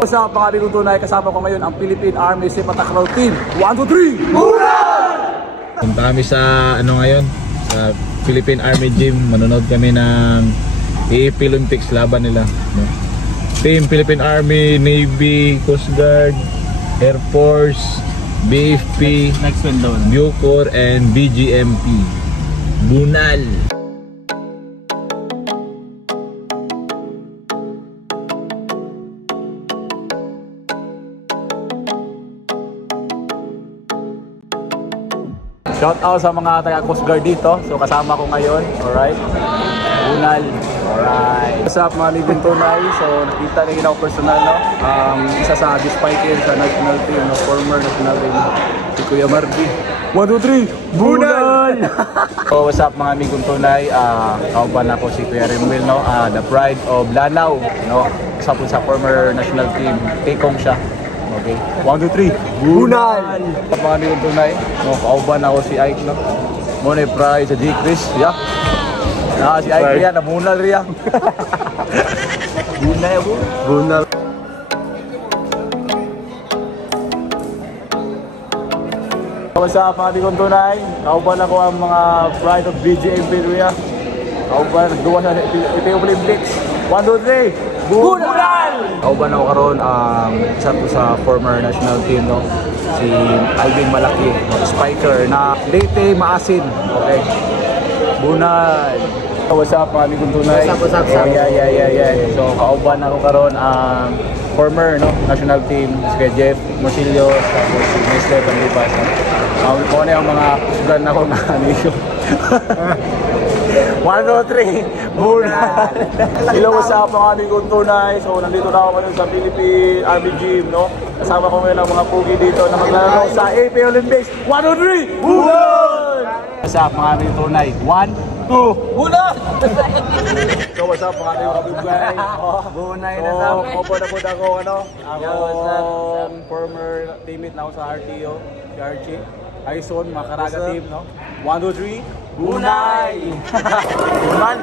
Sa mga bigong tunay, kasama ko ngayon ang Philippine Army Sepak Takraw Team. 1, 2, 3! Bunan! Punta kami sa ngayon, sa Philippine Army Gym. Manonood kami ng AFP Olympics laban nila. No? Team Philippine Army, Navy, Coast Guard, Air Force, BFP, Bucor, and BGMP. Bunal! Shout out sa mga taga Coast Guard dito. So kasama ko ngayon. Alright. Bunal. Alright. What's up mga Libin Tunay? So nakita na ako personal, no? Isa sa Dispiker sa national team, no? Former national team, si Kuya Mardi. 1, 2, 3! Bunal! So what's up mga Libin Tunay? Kauban ako si Kuya Rimwil, no? The pride of Lanao, no? Isa po sa former national team. Tikong siya. Okay. 1, 2, 3! Bunal! Mga Libin Tunay, no? Kauban ako si Ike, no? Muna pride sa G-Chris, yeah? Si Ike riyan, nabunal riyan. Bunal po. Bunal. What's up mga Libin Tunay? Kauban ako ang mga pride of BGMP riyan. Kauban, nagduwa sa AFP Olympics. 1, 2, 3! Bunal! Kauban ako karon isa po sa former national team, no? Si Alvin Malaki, spiker na Leyte Maasin. Okay. Bunal! What's up mga Libin Tunay? What's up? Yeah. So kauban ako karon former, no, national team, si Jeff Marcillo, tapos si Nestle Panlipas. Kung ano yung mga sudan ako na anisyo. 1, 2, 3! Bunal! Hello, what's up mga Libin Tunay? So nandito na ako ngayon sa Philippine Army Gym, no? Kasama ko ngayon ang mga pugi dito na maglalaro sa AFP Olympics. 1, 2, 3! Bunal! What's up mga Libin Tunay? 1, 2! Bunal! So what's up mga kabibigay? Bunay na sa akin. Opo na po ako, ano? Ako former teammate na ako sa RTO, si Archie. Aison, mga Karaga team, no? 1, 2, 3! Bunay! Bunal!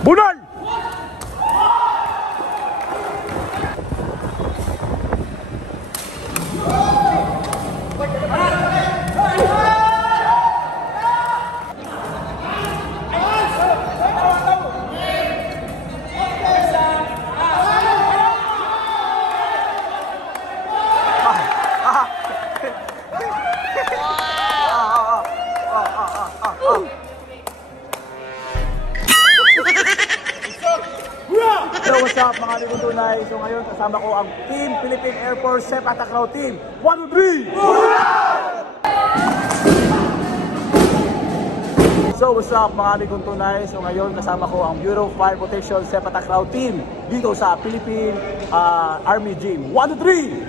Bunal! So what's up mga Libin Tunay? So ngayon kasama ko ang Team Philippine Air Force Sepak Takraw Team. 1, 2, 3! So what's up mga Libin Tunay? So ngayon kasama ko ang Bureau of Fire Protection Sepak Takraw Team dito sa Philippine Army Gym. 1, 2, 3!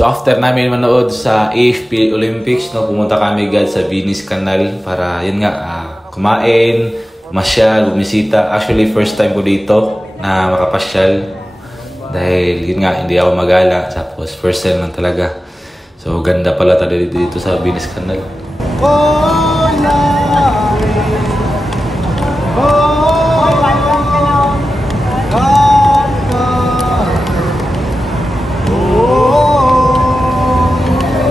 So after namin manood sa AFP Olympics, no, pumunta kami agad sa Venice Canal para yun nga kumain, masyal, bumisita. Actually first time ko dito na makapasyal dahil yun nga hindi ako magala, tapos first time lang talaga. So ganda pala talaga dito sa Venice Canal.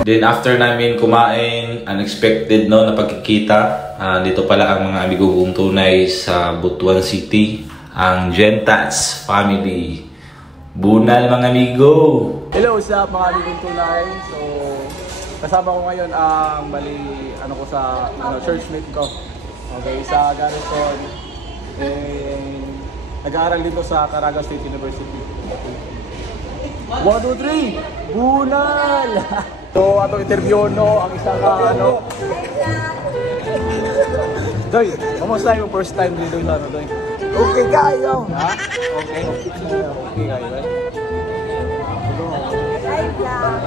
Then after namin kumain, unexpected no na pagkikita. Dito pala ang mga amigo kong tunay sa Butuan City, ang Gentats family. Bunal mga amigo! Hello sa mga amigong tunay. So kasama ko ngayon ang churchmate ko. Okay, sa Garrison. Nag-aaral dito sa Caraga State University. 1, 2, 3! Bunal! So, atong interview no, ang isang Doy, kamusta yung first time dito sa Doy? Okay kayo. Ha? Okay. Okay kayo. Hi vlog.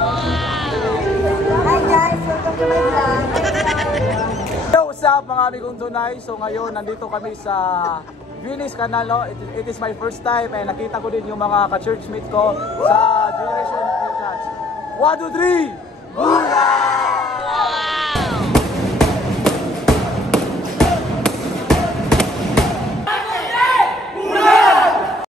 Hi guys, welcome to my vlog. Hello sa mga amigong tunay. So ngayon, nandito kami sa Venice Canal. No? It is my first time and nakita ko din yung mga ka-churchmate ko sa Generation Church. 1, 2, 3! Buhay!